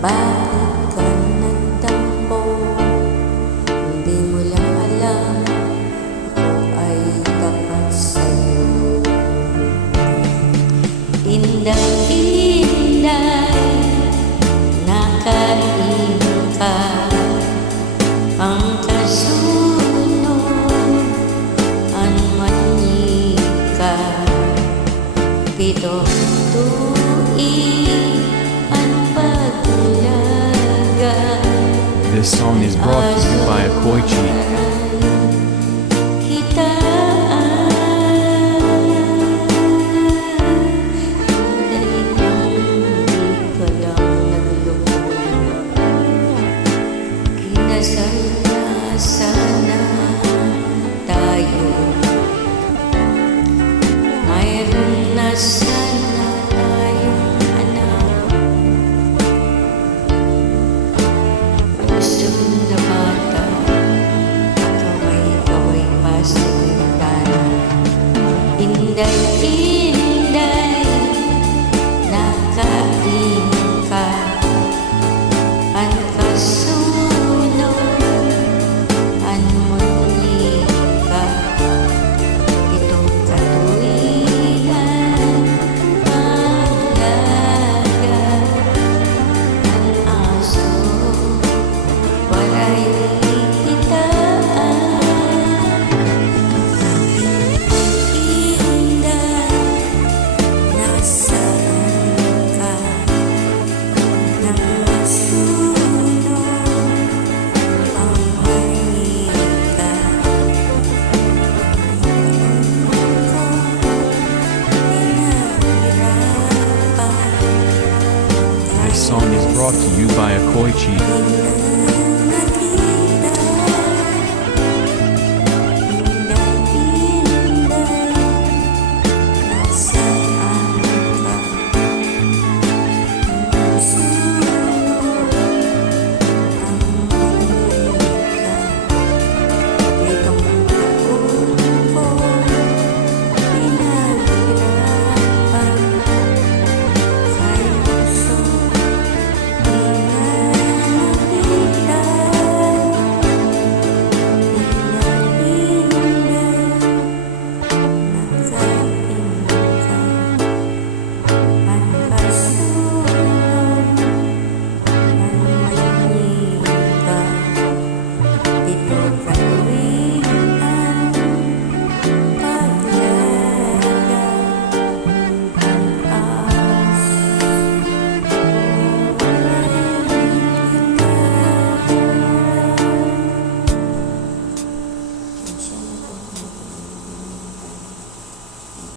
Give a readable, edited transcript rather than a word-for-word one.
Bakit ka nagtampo? Hindi mo lang alam ako ay tapat sa'yo. Inday-inday, nakain ka. Ang kasunod, ang manika. 7 tuig ang pagulaga. This song is brought to you by Koichi. Sana tayo, mayroon na sana tayong anak. Gusto na bata, kaway-kaway pa sa bintana. Inday-inday, nakain ka. Ang kasunod, ang manika. 7 katuigan, paglaga. Ang aso, walay kitaan. Inday, nasaan ka? Nang masunod ang manika. This song is brought to you by Koichi. Nasaan ka?